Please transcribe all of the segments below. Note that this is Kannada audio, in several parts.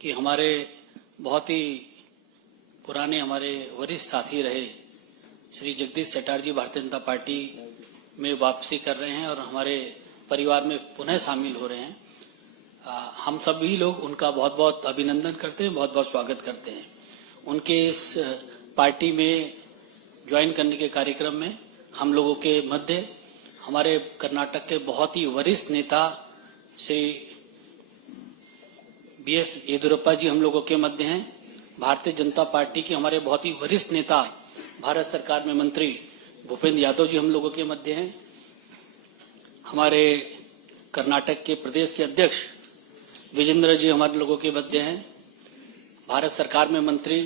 कि हमारे बहुत ही पुराने हमारे वरिष्ठ साथी रहे। श्री जगदीश सेठार जी भारतीय जनता पार्टी में वापसी कर रहे हैं और हमारे परिवार में पुनः शामिल हो रहे हैं। आ, हम सभी लोग उनका बहुत बहुत अभिनंदन करते हैं बहुत बहुत स्वागत करते हैं। उनके इस पार्टी में ज्वाइन करने के कार्यक्रम में हम लोगों के मध्य हमारे कर्नाटक के बहुत ही वरिष्ठ नेता श्री बी एस येदुरप्पा जी हम लोगों के मध्य हैं। भारतीय जनता पार्टी के हमारे बहुत ही वरिष्ठ नेता, भारत सरकार में मंत्री भूपेंद्र यादव जी हम लोगों के मध्य हैं। हमारे कर्नाटक के प्रदेश के अध्यक्ष विजेंद्र जी हमारे लोगों के मध्य हैं। भारत सरकार में मंत्री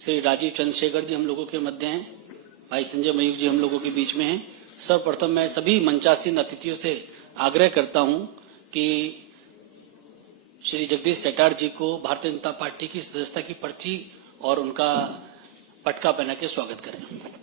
श्री राजीव चंद्रशेखर जी हम लोगों के मध्य हैं। भाई संजय मयूर जी हम लोगों के बीच में हैं। सर्वप्रथम मैं सभी मंचासीन अतिथियों से आग्रह करता हूँ कि श्री जगदीश सेठार जी को भारतीय जनता पार्टी की सदस्यता की पर्ची और उनका पटका पहना के स्वागत करें।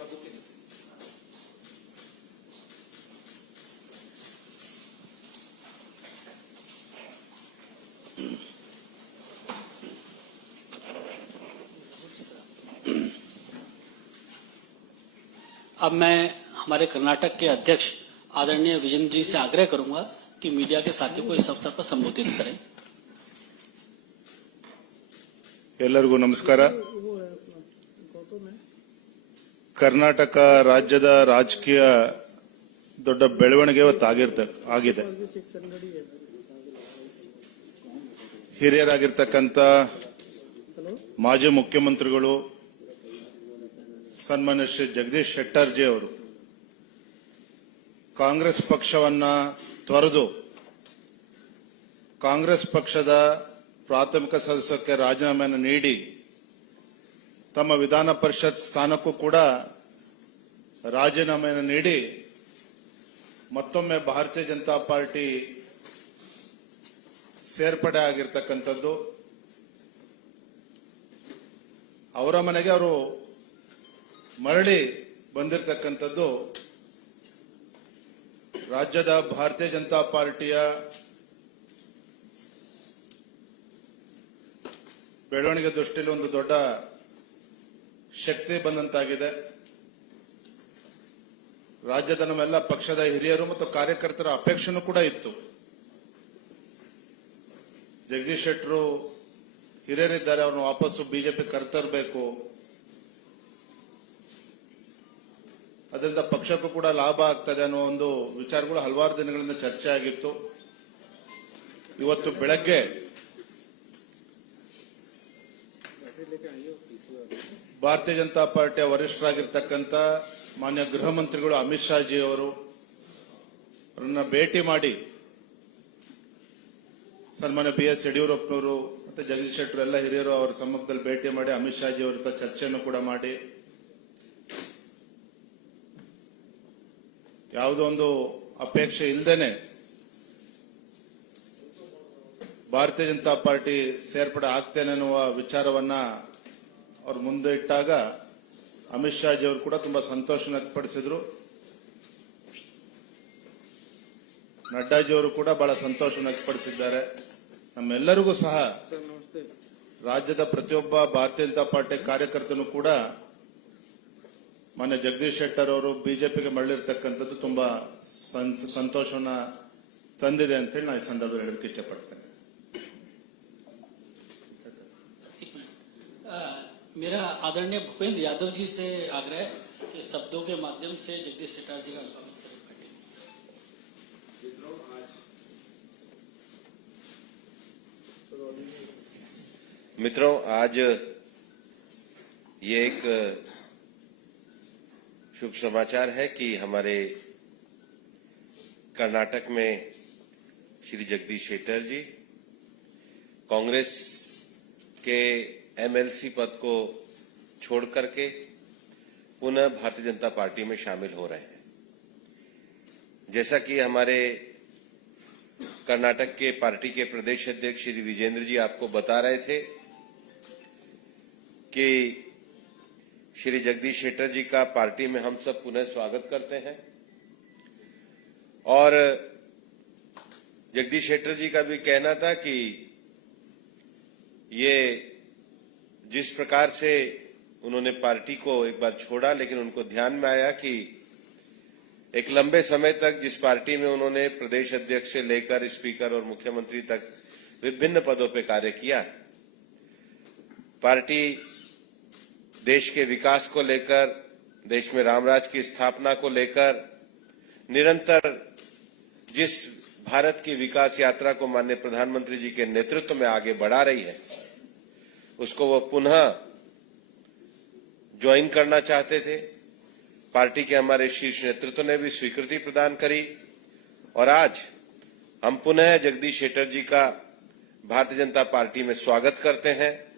ಸರ್ ಸ್ವಲ್ಪ ಬುಕ್ ಇದೆ अब मैं हमारे कर्नाटक के अध्यक्ष आदरणीय विजेंद्र जी से आग्रह करूंगा कि मीडिया के साथियों को इस अवसर पर संबोधित करें ಎಲ್ಲರಿಗೂ ನಮಸ್ಕಾರ ಕರ್ನಾಟಕ ರಾಜ್ಯದ ರಾಜಕೀಯ ದೊಡ್ಡ ಬೆಳವಣಿಗೆ ಇವತ್ತು ಆಗಿದೆ. ಹಿರಿಯರಾಗಿರ್ತಕ್ಕಂಥ ಮಾಜಿ ಮುಖ್ಯಮಂತ್ರಿಗಳು ಸನ್ಮಾನ್ಯ ಶ್ರೀ ಜಗದೀಶ್ ಶೆಟ್ಟರ್ಜಿ ಅವರು ಕಾಂಗ್ರೆಸ್ ಪಕ್ಷವನ್ನ ತೊರೆದು ಕಾಂಗ್ರೆಸ್ ಪಕ್ಷದ ಪ್ರಾಥಮಿಕ ಸದಸ್ಯಕ್ಕೆ ರಾಜೀನಾಮೆಯನ್ನು ನೀಡಿ ತಮ್ಮ ವಿಧಾನ ಪರಿಷತ್ ಸ್ಥಾನಕ್ಕೂ ಕೂಡ ರಾಜೀನಾಮೆಯನ್ನು ನೀಡಿ ಮತ್ತೊಮ್ಮೆ ಭಾರತೀಯ ಜನತಾ ಪಾರ್ಟಿ ಸೇರ್ಪಡೆ ಆಗಿರ್ತಕ್ಕಂಥದ್ದು. ಅವರ ಮನೆಗೆ ಅವರು ಮರಳಿ ಬಂದಿರತಕ್ಕಂಥದ್ದು ರಾಜ್ಯದ ಭಾರತೀಯ ಜನತಾ ಪಾರ್ಟಿಯ ಬೆಳವಣಿಗೆ ದೃಷ್ಟಿಯಲ್ಲಿ ಒಂದು ದೊಡ್ಡ ಶಕ್ತಿ ಬಂದಂತಾಗಿದೆ. ರಾಜ್ಯದ ನಮ್ಮೆಲ್ಲ ಪಕ್ಷದ ಹಿರಿಯರು ಮತ್ತು ಕಾರ್ಯಕರ್ತರ ಅಪೇಕ್ಷೆನೂ ಕೂಡ ಇತ್ತು. ಜಗದೀಶ್ ಶೆಟ್ಟರು ಹಿರಿಯರಿದ್ದಾರೆ ಅವನು ವಾಪಸ್ಸು ಬಿಜೆಪಿ ಕರ್ತರಬೇಕು. ಅದರಿಂದ ಪಕ್ಷಕ್ಕೂ ಕೂಡ ಲಾಭ ಆಗ್ತದೆ ಅನ್ನೋ ಒಂದು ವಿಚಾರಗಳು ಹಲವಾರು ದಿನಗಳಿಂದ ಚರ್ಚೆ ಆಗಿತ್ತು. ಇವತ್ತು ಬೆಳಗ್ಗೆ ಭಾರತೀಯ ಜನತಾ ಪಾರ್ಟಿಯ ವರಿಷ್ಠರಾಗಿರ್ತಕ್ಕಂಥ ಮಾನ್ಯ ಗೃಹ ಮಂತ್ರಿಗಳು ಅಮಿತ್ ಶಾ ಜಿ ಅವರು, ಅವರನ್ನು ಭೇಟಿ ಮಾಡಿ ಸನ್ಮಾನ್ಯ ಬಿ ಎಸ್ ಯಡಿಯೂರಪ್ಪನವರು ಮತ್ತು ಜಗದೀಶ್ ಶೆಟ್ಟರು ಎಲ್ಲ ಹಿರಿಯರು ಅವರ ಸಮ್ಮುಖದಲ್ಲಿ ಭೇಟಿ ಮಾಡಿ ಅಮಿತ್ ಶಾ ಜಿ ಅವರ ಚರ್ಚೆಯನ್ನು ಕೂಡ ಮಾಡಿ. ಯಾವುದೋ ಒಂದು ಅಪೇಕ್ಷೆ ಇಲ್ಲದೇನೆ ಭಾರತೀಯ ಜನತಾ ಪಾರ್ಟಿ ಸೇರ್ಪಡೆ ಆಗ್ತೇನೆ ಅನ್ನುವ ವಿಚಾರವನ್ನ ಅವ್ರ ಮುಂದೆ ಇಟ್ಟಾಗ ಅಮಿತ್ ಶಾ ಜಿ ಅವರು ಕೂಡ ತುಂಬಾ ಸಂತೋಷ ವ್ಯಕ್ತಪಡಿಸಿದ್ರು. ನಡ್ಡಾಜಿ ಅವರು ಕೂಡ ಬಹಳ ಸಂತೋಷ ವ್ಯಕ್ತಪಡಿಸಿದ್ದಾರೆ. ನಮ್ಮೆಲ್ಲರಿಗೂ ಸಹ ರಾಜ್ಯದ ಪ್ರತಿಯೊಬ್ಬ ಭಾರತೀಯ ಜನತಾ ಪಾರ್ಟಿ ಕಾರ್ಯಕರ್ತನು ಕೂಡ ಮಾನ್ಯ ಜಗದೀಶ್ ಶೆಟ್ಟರ್ ಅವರು ಬಿಜೆಪಿಗೆ ಮರಳಿರ್ತಕ್ಕಂಥದ್ದು ತುಂಬಾ ಸಂತೋಷವನ್ನ ತಂದಿದೆ ಅಂತೇಳಿ ನಾನು ಈ ಸಂದರ್ಭದಲ್ಲಿ ಹೇಳಕ್ಕೆ ಇಚ್ಛೆಪಡ್ತೇನೆ मेरा आदरणीय भूपेंद्र यादव जी से आग्रह कि शब्दों के माध्यम से जगदीश सेठार जी का स्वागत करें। मित्रों, आज ये एक शुभ समाचार है कि हमारे कर्नाटक में श्री जगदीश शेटर जी कांग्रेस के एमएलसी पद को छोड़ करके पुनः भारतीय जनता पार्टी में शामिल हो रहे हैं। जैसा कि हमारे कर्नाटक के पार्टी के प्रदेश अध्यक्ष श्री विजेंद्र जी आपको बता रहे थे कि श्री जगदीश शेट्टर जी का पार्टी में हम सब पुनः स्वागत करते हैं। और जगदीश शेट्टर जी का भी कहना था कि ये जिस प्रकार से उन्होंने पार्टी को एक बार छोड़ा, लेकिन उनको ध्यान में आया कि एक लंबे समय तक जिस पार्टी में उन्होंने प्रदेश अध्यक्ष से लेकर स्पीकर और मुख्यमंत्री तक विभिन्न पदों पर कार्य किया, पार्टी देश के विकास को लेकर, देश में रामराज की स्थापना को लेकर, निरंतर जिस भारत की विकास यात्रा को माननीय प्रधानमंत्री जी के नेतृत्व में आगे बढ़ा रही है उसको वो पुनः ज्वाइन करना चाहते थे। पार्टी के हमारे शीर्ष नेतृत्व ने भी स्वीकृति प्रदान करी। और आज हम पुनः जगदीश शेट्टर जी का भारतीय जनता पार्टी में स्वागत करते हैं।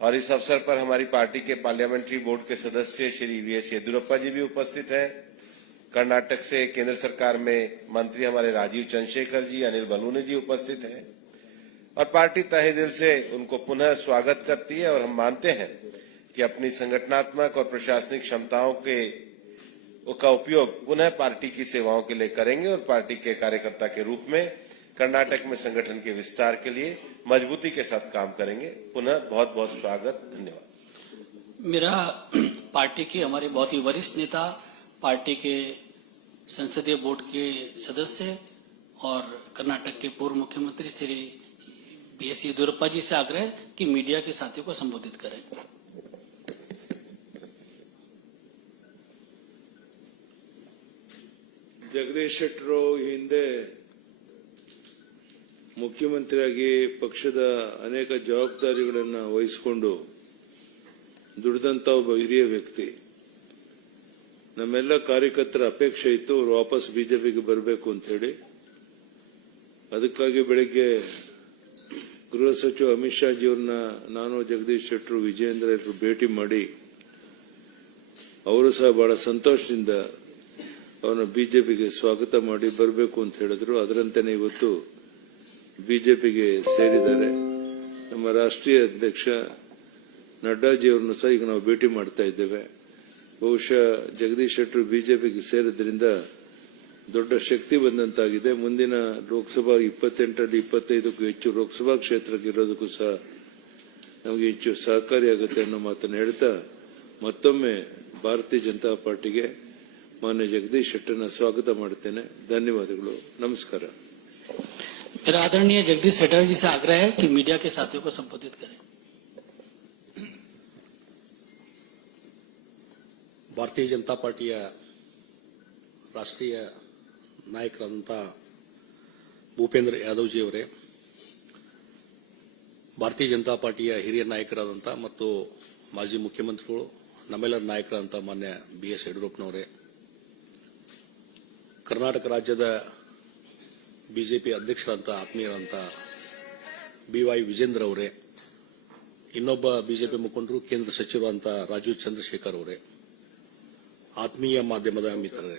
और इस अवसर पर हमारी पार्टी के पार्लियामेंट्री बोर्ड के सदस्य श्री वी एस येदुरप्पा जी भी उपस्थित हैं। कर्नाटक से केंद्र सरकार में मंत्री हमारे राजीव चंद्रशेखर जी, अनिल बलूनी जी उपस्थित हैं। और पार्टी तहे दिल से उनको पुनः स्वागत करती है और हम मानते हैं कि अपनी संगठनात्मक और प्रशासनिक क्षमताओं के का उपयोग पुनः पार्टी की सेवाओं के लिए करेंगे और पार्टी के कार्यकर्ता के रूप में कर्नाटक में संगठन के विस्तार के लिए मजबूती के साथ काम करेंगे। पुनः बहुत बहुत स्वागत, धन्यवाद। मेरा पार्टी के हमारे बहुत ही वरिष्ठ नेता, पार्टी के संसदीय बोर्ड के सदस्य और कर्नाटक के पूर्व मुख्यमंत्री श्री बी एस येदुरप्पा जी से आग्रह है कि मीडिया के साथियों को संबोधित करें ಜಗದೀಶ್ ಶೆಟ್ಟರು ಈ ಹಿಂದೆ ಮುಖ್ಯಮಂತ್ರಿಯಾಗಿ ಪಕ್ಷದ ಅನೇಕ ಜವಾಬ್ದಾರಿಗಳನ್ನು ವಹಿಸಿಕೊಂಡು ದುಡಿದಂತ ಒಬ್ಬ ಹಿರಿಯ ವ್ಯಕ್ತಿ ನಮ್ಮೆಲ್ಲ ಕಾರ್ಯಕರ್ತರ ಅಪೇಕ್ಷೆ ಇತ್ತು ಅವರು ವಾಪಸ್ ಬಿಜೆಪಿಗೆ ಬರಬೇಕು ಅಂತ ಹೇಳಿ ಅದಕ್ಕಾಗಿ ಬೆಳಿಗ್ಗೆ ಗೃಹ ಸಚಿವ ಅಮಿತ್ ಶಾ ಜಿಯವ್ರನ್ನ ನಾನು ಜಗದೀಶ್ ಶೆಟ್ಟರು, ವಿಜಯೇಂದ್ರ ಶೆಟ್ಟರು ಭೇಟಿ ಮಾಡಿ, ಅವರು ಸಹ ಬಹಳ ಸಂತೋಷದಿಂದ ಅವರನ್ನು ಬಿಜೆಪಿಗೆ ಸ್ವಾಗತ ಮಾಡಿ ಬರಬೇಕು ಅಂತ ಹೇಳಿದ್ರು. ಅದರಂತೆಯೇ ಇವತ್ತು ಬಿಜೆಪಿಗೆ ಸೇರಿದ್ದಾರೆ. ನಮ್ಮ ರಾಷ್ಟ್ರೀಯ ಅಧ್ಯಕ್ಷ ನಡ್ಡಾಜಿ ಅವರನ್ನು ಸಹ ಈಗ ನಾವು ಭೇಟಿ ಮಾಡ್ತಾ ಇದ್ದೇವೆ. ಬಹುಶಃ ಜಗದೀಶ್ ಶೆಟ್ಟರು ಬಿಜೆಪಿಗೆ ಸೇರಿದ್ರಿಂದ ದೊಡ್ಡ ಶಕ್ತಿ ಬಂದಂತಾಗಿದೆ ಮುಂದಿನ ಲೋಕಸಭಾ ಇಪ್ಪತ್ತೆಂಟರಲ್ಲಿ ಇಪ್ಪತ್ತೈದಕ್ಕೂ ಹೆಚ್ಚು ಲೋಕಸಭಾ ಕ್ಷೇತ್ರಕ್ಕೆ ಇರೋದಕ್ಕೂ ಸಹ ನಮಗೆ ಹೆಚ್ಚು ಸಹಕಾರಿಯಾಗುತ್ತೆ ಅನ್ನೋ ಮಾತನ್ನು ಹೇಳ್ತಾ ಮತ್ತೊಮ್ಮೆ ಭಾರತೀಯ ಜನತಾ ಪಾರ್ಟಿಗೆ ಮಾನ್ಯ ಜಗದೀಶ್ ಶೆಟ್ಟರ್ನ ಸ್ವಾಗತ ಮಾಡುತ್ತೇನೆ ಧನ್ಯವಾದಗಳು ನಮಸ್ಕಾರ मेरा आदरणीय जगदीश शेट्टर जी से आग्रह है कि मीडिया के साथियों को संबोधित करें ಭಾರತೀಯ ಜನತಾ ಪಾರ್ಟಿಯ ರಾಷ್ಟ್ರೀಯ ನಾಯಕರಾದಂಥ ಭೂಪೇಂದ್ರ ಯಾದವ್ಜಿ ಅವರೇ ಭಾರತೀಯ ಜನತಾ ಪಾರ್ಟಿಯ ಹಿರಿಯ ನಾಯಕರಾದಂಥ ಮತ್ತು ಮಾಜಿ ಮುಖ್ಯಮಂತ್ರಿಗಳು, ನಮ್ಮೆಲ್ಲರ ನಾಯಕರಾದಂಥ ಮಾನ್ಯ ಬಿ ಎಸ್ ಯಡಿಯೂರಪ್ಪನವರೇ, ಕರ್ನಾಟಕ ರಾಜ್ಯದ ಬಿಜೆಪಿ ಅಧ್ಯಕ್ಷರಂತ ಆತ್ಮೀಯರಂತ ಬಿ ವೈ ವಿಜೇಂದ್ರ ಅವರೇ, ಇನ್ನೊಬ್ಬ ಬಿಜೆಪಿ ಮುಖಂಡರು, ಕೇಂದ್ರ ಸಚಿವರಂತ ರಾಜೀವ್ ಚಂದ್ರಶೇಖರ್ ಅವರೇ, ಆತ್ಮೀಯ ಮಾಧ್ಯಮದ ಮಿತ್ರರೇ.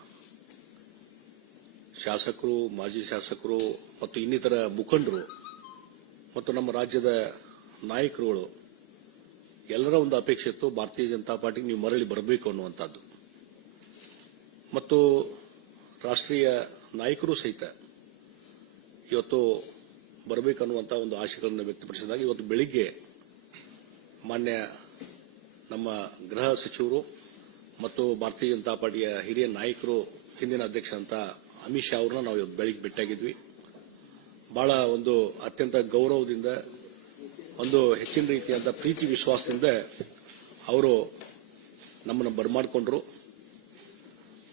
ಶಾಸಕರು, ಮಾಜಿ ಶಾಸಕರು ಮತ್ತು ಇನ್ನಿತರ ಮುಖಂಡರು ಮತ್ತು ನಮ್ಮ ರಾಜ್ಯದ ನಾಯಕರುಗಳು, ಎಲ್ಲರ ಒಂದು ಅಪೇಕ್ಷೆ ಇತ್ತು, ಭಾರತೀಯ ಜನತಾ ಪಾರ್ಟಿಗೆ ನೀವು ಮರಳಿ ಬರಬೇಕು ಅನ್ನುವಂಥದ್ದು. ಮತ್ತು ರಾಷ್ಟ್ರೀಯ ನಾಯಕರು ಸಹಿತ ಇವತ್ತು ಬರಬೇಕನ್ನುವಂಥ ಒಂದು ಆಶೆಗಳನ್ನು ವ್ಯಕ್ತಪಡಿಸಿದಾಗ ಇವತ್ತು ಬೆಳಿಗ್ಗೆ ಮಾನ್ಯ ನಮ್ಮ ಗೃಹ ಸಚಿವರು ಮತ್ತು ಭಾರತೀಯ ಜನತಾ ಪಾರ್ಟಿಯ ಹಿರಿಯ ನಾಯಕರು, ಹಿಂದಿನ ಅಧ್ಯಕ್ಷ ಅಂತ ಅಮಿತ್ ಶಾ ಅವ್ರನ್ನ ನಾವು ಇವತ್ತು ಬೆಳಿಗ್ಗೆ ಭೇಟಿಯಾಗಿದ್ವಿ. ಬಹಳ ಒಂದು ಅತ್ಯಂತ ಗೌರವದಿಂದ, ಒಂದು ಹೆಚ್ಚಿನ ರೀತಿಯಾದ ಪ್ರೀತಿ ವಿಶ್ವಾಸದಿಂದ ಅವರು ನಮ್ಮನ್ನು ಬರಮಾಡಿಕೊಂಡ್ರು.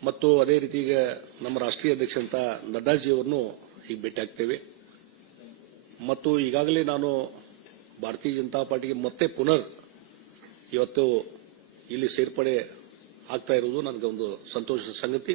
ಮತ್ತು ಅದೇ ರೀತಿ ಈಗ ನಮ್ಮ ರಾಷ್ಟ್ರೀಯ ಅಧ್ಯಕ್ಷ ಅಂತ ನಡ್ಡಾಜಿ ಅವರನ್ನು ಈಗ ಭೇಟಿಯಾಗ್ತೇವೆ ಮತ್ತು ಈಗಾಗಲೇ ನಾನು ಭಾರತೀಯ ಜನತಾ ಪಾರ್ಟಿಗೆ ಮತ್ತೆ ಪುನರ್ ಇವತ್ತು ಇಲ್ಲಿ ಸೇರ್ಪಡೆ ಆಗ್ತಾ ಇರುವುದು ನನಗೆ ಒಂದು ಸಂತೋಷದ ಸಂಗತಿ.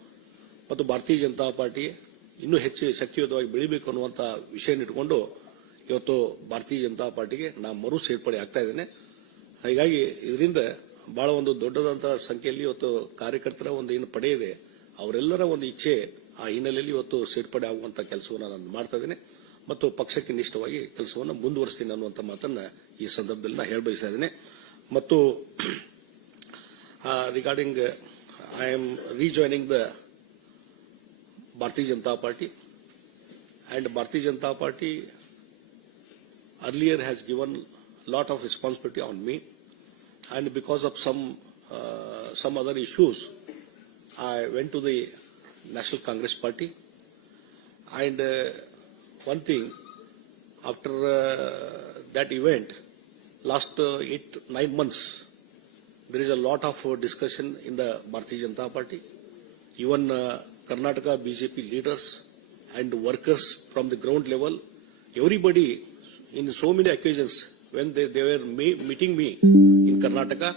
ಮತ್ತು ಭಾರತೀಯ ಜನತಾ ಪಾರ್ಟಿ ಇನ್ನೂ ಹೆಚ್ಚು ಶಕ್ತಿಯುತವಾಗಿ ಬೆಳಿಬೇಕು ಅನ್ನುವಂಥ ವಿಷಯ ಇಟ್ಟುಕೊಂಡು ಇವತ್ತು ಭಾರತೀಯ ಜನತಾ ಪಾರ್ಟಿಗೆ ನಾನು ಮರು ಸೇರ್ಪಡೆ ಆಗ್ತಾ ಇದ್ದೇನೆ. ಹೀಗಾಗಿ ಇದರಿಂದ ಬಹಳ ಒಂದು ದೊಡ್ಡದಂತಹ ಸಂಖ್ಯೆಯಲ್ಲಿ ಇವತ್ತು ಕಾರ್ಯಕರ್ತರ ಒಂದು ಏನು ಪಡೆ ಇದೆ, ಅವರೆಲ್ಲರ ಒಂದು ಇಚ್ಛೆ ಆ ಹಿನ್ನೆಲೆಯಲ್ಲಿ ಇವತ್ತು ಸೇರ್ಪಡೆ ಆಗುವಂತ ಕೆಲಸವನ್ನು ನಾನು ಮಾಡ್ತಾ ಇದ್ದೇನೆ. ಮತ್ತು ಪಕ್ಷಕ್ಕೆ ನಿಷ್ಠವಾಗಿ ಕೆಲಸವನ್ನು ಮುಂದುವರಿಸ್ತೀನಿ ಅನ್ನುವಂಥ ಮಾತನ್ನ ಈ ಸಂದರ್ಭದಲ್ಲಿ ನಾನು ಹೇಳ ಬಯಸ್ತಾ ಇದ್ದೇನೆ. ಮತ್ತು regarding I am rejoining the Bharatiya Janata Party. And Bharatiya Janata Party earlier has given lot of responsibility on me. And because of some, uh, some other issues, I went to the National Congress Party. And uh, one thing, after uh, that event, last uh, eight, nine months, there is a lot of uh, discussion in the Bharatiya Janata Party. Even uh, Karnataka BJP leaders and workers from the ground level, everybody in so many occasions when they, they were me- meeting me in Karnataka,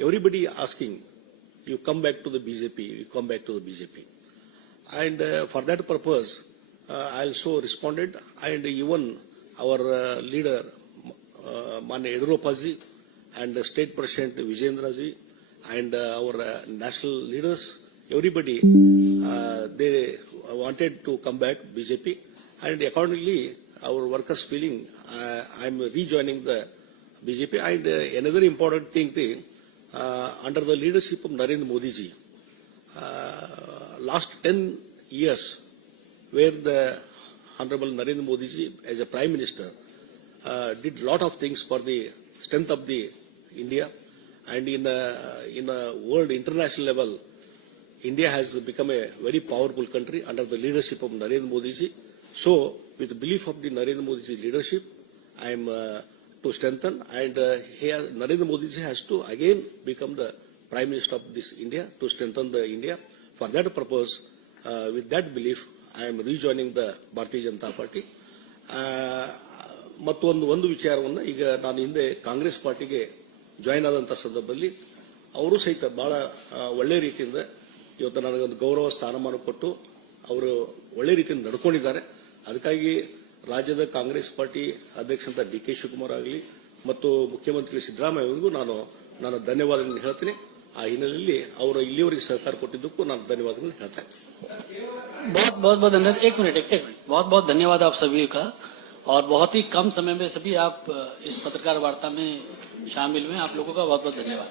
everybody asking, you come back to the BJP, you come back to the BJP. And uh, for that purpose, uh, I also responded and even our uh, leader, uh, Mane and State President Vijendraji and uh, our uh, national leaders, everybody, uh, they wanted to come back BJP and accordingly our workers feeling uh, I'm rejoining the BJP and uh, another important thing, thing under the leadership of Narendra Modi ji, last 10 years, where the Honorable Narendra Modi ji, as a Prime Minister, uh, did a lot of things for the strength of the India, and in a, in a world international level, India has become a very powerful country under the leadership of Narendra Modi ji. So, with the belief of the Narendra Modi ji leadership, I am uh, to strengthen, and uh, here Narendra Modi ji has to again become the Prime Minister of this India to strengthen the India. For that purpose, uh, with that belief, I am rejoining the Bharatiya Janata Party. Uh, ಮತ್ತೊಂದು ಒಂದು ವಿಚಾರವನ್ನು ಈಗ ನಾನು ಹಿಂದೆ ಕಾಂಗ್ರೆಸ್ ಪಾರ್ಟಿಗೆ ಜಾಯಿನ್ ಆದಂಥ ಸಂದರ್ಭದಲ್ಲಿ ಅವರು ಸಹಿತ ಬಹಳ ಒಳ್ಳೆ ರೀತಿಯಿಂದ ಇವತ್ತು ನನಗೊಂದು ಗೌರವ ಸ್ಥಾನಮಾನ ಕೊಟ್ಟು ಅವರು ಒಳ್ಳೆ ರೀತಿಯಿಂದ ನಡ್ಕೊಂಡಿದ್ದಾರೆ ಅದಕ್ಕಾಗಿ ರಾಜ್ಯದ ಕಾಂಗ್ರೆಸ್ ಪಾರ್ಟಿ ಅಧ್ಯಕ್ಷ ಅಂತ ಡಿ ಕೆ ಶಿವಕುಮಾರ್ ಆಗಲಿ ಮತ್ತು ಮುಖ್ಯಮಂತ್ರಿ ಸಿದ್ದರಾಮಯ್ಯ ಅವರಿಗೂ ನಾನು ನಾನು ಧನ್ಯವಾದಗಳನ್ನು ಹೇಳ್ತೀನಿ ಆ ಹಿನ್ನೆಲೆಯಲ್ಲಿ ಅವರು ಇಲ್ಲಿಯವರೆಗೆ ಸಹಕಾರ ಕೊಟ್ಟಿದ್ದಕ್ಕೂ ನಾನು ಧನ್ಯವಾದಗಳನ್ನು ಹೇಳ್ತಾ ಇದ್ದೀನಿ बहुत बहुत बहुत धन्यवाद एक मिनट एक एक मिनट बहुत बहुत धन्यवाद आप सभी का और बहुत ही कम समय में सभी आप इस पत्रकार वार्ता में शामिल हुए आप लोगों का बहुत बहुत धन्यवाद